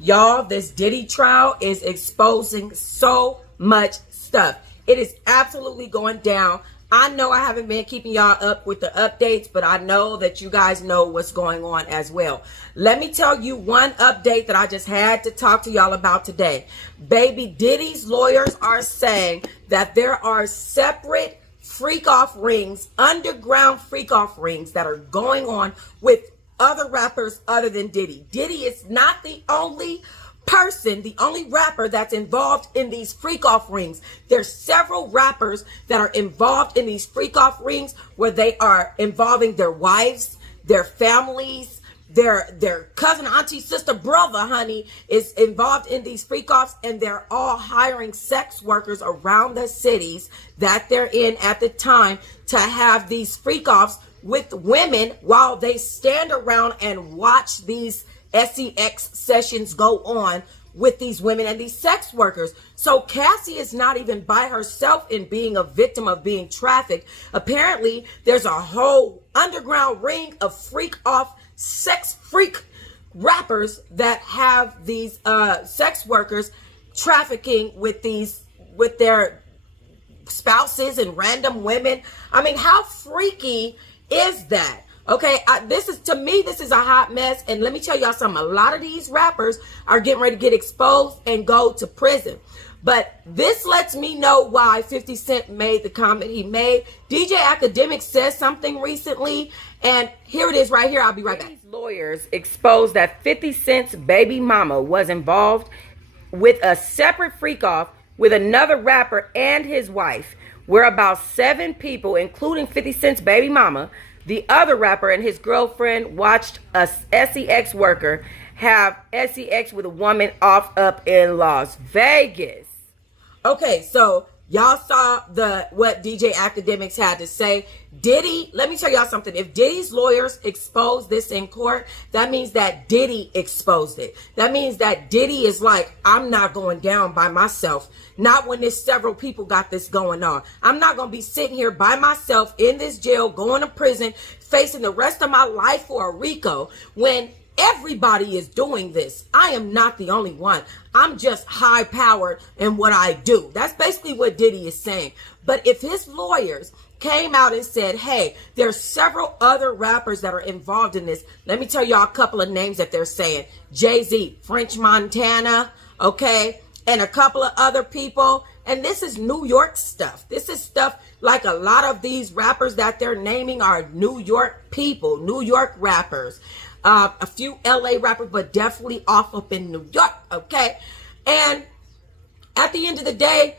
Y'all, this Diddy trial is exposing so much stuff. It is absolutely going down. I know I haven't been keeping y'all up with the updates, but I know that you guys know what's going on as well. Let me tell you one update that I just had to talk to y'all about today. Baby Diddy's lawyers are saying that there are separate Freakoff rings, underground Freakoff rings that are going on with other rappers other than Diddy. Diddy is not the only person, the only rapper that's involved in these Freakoff rings. There's several rappers that are involved in these Freakoff rings where they are involving their wives, their families, their cousin, auntie, sister, brother, honey, is involved in these Freakoffs, and they're all hiring sex workers around the cities that they're in at the time to have these Freakoffs with women while they stand around and watch these sex sessions go on with these women and these sex workers. So Cassie is not even by herself in being a victim of being trafficked. Apparently, there's a whole underground ring of freak-off, sex freak rappers that have these sex workers trafficking with their spouses and random women. I mean, how freaky is that? Okay, to me, this is a hot mess. And let me tell y'all something. A lot of these rappers are getting ready to get exposed and go to prison. But this lets me know why 50 Cent made the comment he made. DJ Academic says something recently, and here it is right here. I'll be right back. These lawyers exposed that 50 Cent's baby mama was involved with a separate freak-off with another rapper and his wife, where about 7 people, including 50 Cent's baby mama, the other rapper, and his girlfriend, watched a sex worker have sex with a woman off up in Las Vegas. Okay, so y'all saw what DJ Academics had to say. Diddy, let me tell y'all something. If Diddy's lawyers exposed this in court, that means that Diddy exposed it. That means that Diddy is like, I'm not going down by myself. Not when there's several people got this going on. I'm not going to be sitting here by myself in this jail, going to prison, facing the rest of my life for a RICO when everybody is doing this. I am not the only one. I'm just high powered in what I do. That's basically what Diddy is saying. But if his lawyers came out and said, hey, there's several other rappers that are involved in this. Let me tell y'all a couple of names that they're saying. Jay-Z, French Montana, okay, and a couple of other people. And this is New York stuff. This is stuff like a lot of these rappers that they're naming are New York people, New York rappers. A few LA rappers, but definitely off up in New York, okay? And at the end of the day,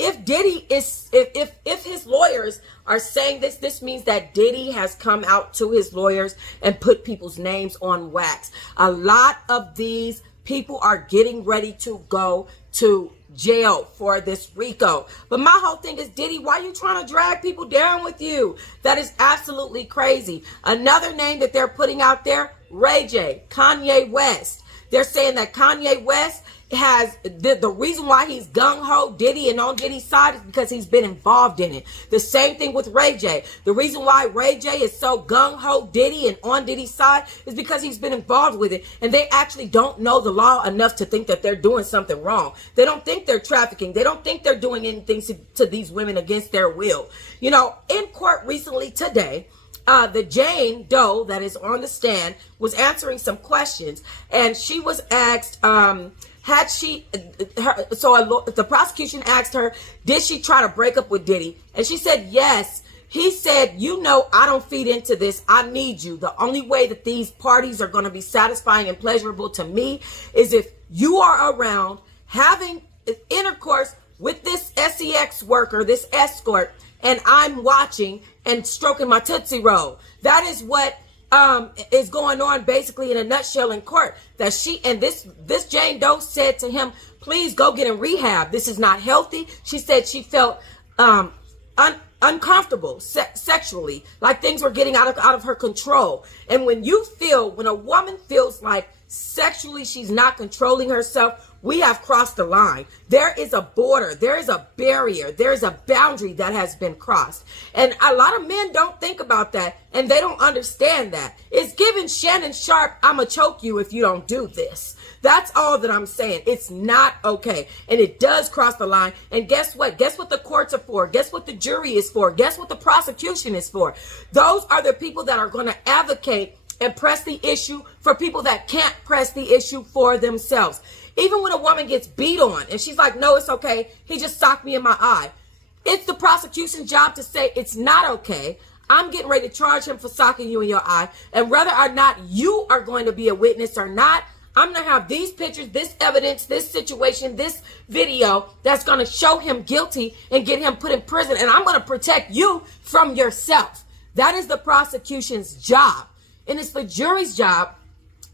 if Diddy is, if his lawyers are saying this means that Diddy has come out to his lawyers and put people's names on wax. A lot of these people are getting ready to go to jail for this RICO. But my whole thing is, Diddy, why are you trying to drag people down with you? That is absolutely crazy. Another name that they're putting out there, Ray J, Kanye West. They're saying that Kanye West has the reason why he's gung-ho Diddy and on Diddy's side is because he's been involved in it. The same thing with Ray J. The reason why Ray J is so gung-ho Diddy and on Diddy's side is because he's been involved with it, and they actually don't know the law enough to think that they're doing something wrong. They don't think they're trafficking. They don't think they're doing anything to these women against their will. You know, in court recently today, the Jane Doe that is on the stand was answering some questions, and she was asked, the prosecution asked her, did she try to break up with Diddy? And she said, yes. He said, you know, I don't feed into this. I need you. The only way that these parties are going to be satisfying and pleasurable to me is if you are around having intercourse with this sex worker, this escort, and I'm watching and stroking my Tootsie Roll. That is what is going on basically in a nutshell in court. That she and this Jane Doe said to him, please go get in rehab. This is not healthy. She said she felt uncomfortable sexually, like things were getting out of her control. And when a woman feels like sexually she's not controlling herself, we have crossed the line. There is a border. There is a barrier. There is a boundary that has been crossed. And a lot of men don't think about that, and they don't understand that. It's giving Shannon Sharp, I'm going to choke you if you don't do this. That's all that I'm saying. It's not okay. And it does cross the line. And guess what? Guess what the courts are for? Guess what the jury is for? Guess what the prosecution is for? Those are the people that are going to advocate and press the issue for people that can't press the issue for themselves. Even when a woman gets beat on and she's like, no, it's okay, he just socked me in my eye. It's the prosecution's job to say it's not okay. I'm getting ready to charge him for socking you in your eye. And whether or not you are going to be a witness or not, I'm going to have these pictures, this evidence, this situation, this video that's going to show him guilty and get him put in prison. And I'm going to protect you from yourself. That is the prosecution's job. And it's the jury's job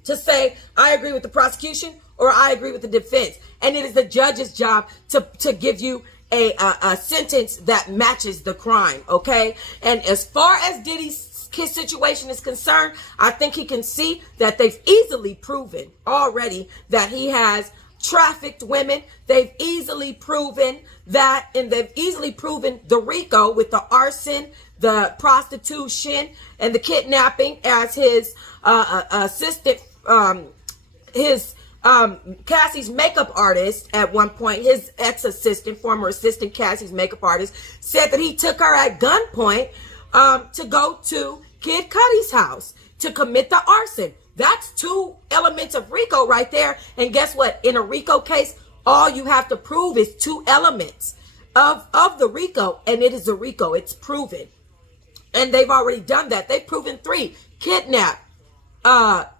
to say, I agree with the prosecution or I agree with the defense. And it is the judge's job to give you a sentence that matches the crime, okay? And as far as Diddy's situation is concerned, I think he can see that they've easily proven already that he has trafficked women. They've easily proven that, and they've easily proven the RICO with the arson, the prostitution, and the kidnapping as his assistant, Cassie's makeup artist at one point, his ex-assistant, former assistant Cassie's makeup artist, said that he took her at gunpoint to go to Kid Cudi's house to commit the arson. That's two elements of RICO right there. And guess what? In a RICO case, all you have to prove is two elements of the RICO, and it is a RICO. It's proven. And they've already done that. They've proven 3: kidnap,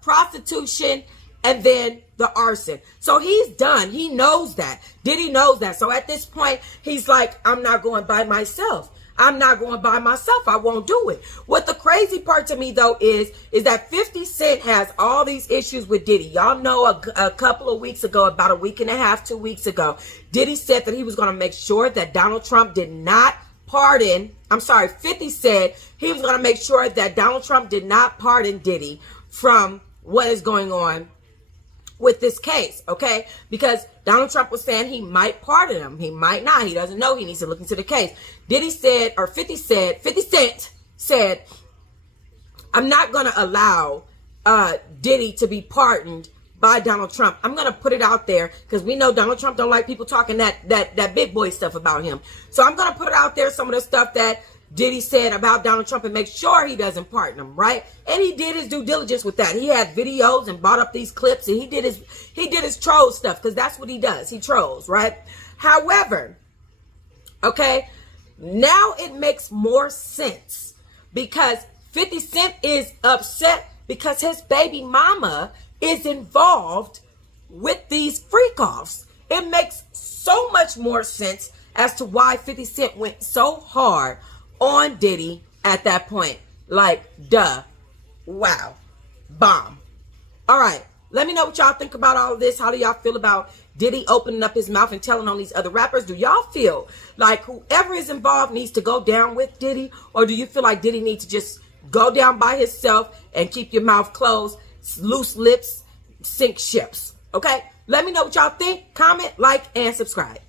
prostitution, and then the arson. So he's done. He knows that. Diddy knows that. So at this point, he's like, I'm not going by myself. I'm not going by myself. I won't do it. What the crazy part to me, though, is that 50 Cent has all these issues with Diddy. Y'all know a couple of weeks ago, about a week and a half, 2 weeks ago, Diddy said that he was going to make sure that Donald Trump did not pardon. 50 said he was going to make sure that Donald Trump did not pardon Diddy from what is going on with this case, okay? Because Donald Trump was saying he might pardon him. He might not. He doesn't know. He needs to look into the case. 50 Cent said, I'm not going to allow Diddy to be pardoned by Donald Trump. I'm going to put it out there because we know Donald Trump don't like people talking that big boy stuff about him. So I'm going to put it out there, some of the stuff that Diddy said about Donald Trump, and make sure he doesn't pardon him, right? And he did his due diligence with that. He had videos and brought up these clips, and he did his troll stuff, because that's what he does. He trolls, right? However, okay, now it makes more sense because 50 Cent is upset because his baby mama is involved with these freak-offs. It makes so much more sense as to why 50 Cent went so hard on Diddy at that point. Like, duh. Wow. Bomb. All right. Let me know what y'all think about all of this. How do y'all feel about Diddy opening up his mouth and telling on these other rappers? Do y'all feel like whoever is involved needs to go down with Diddy? Or do you feel like Diddy needs to just go down by himself and keep your mouth closed, loose lips, sink ships? Okay? Let me know what y'all think. Comment, like, and subscribe.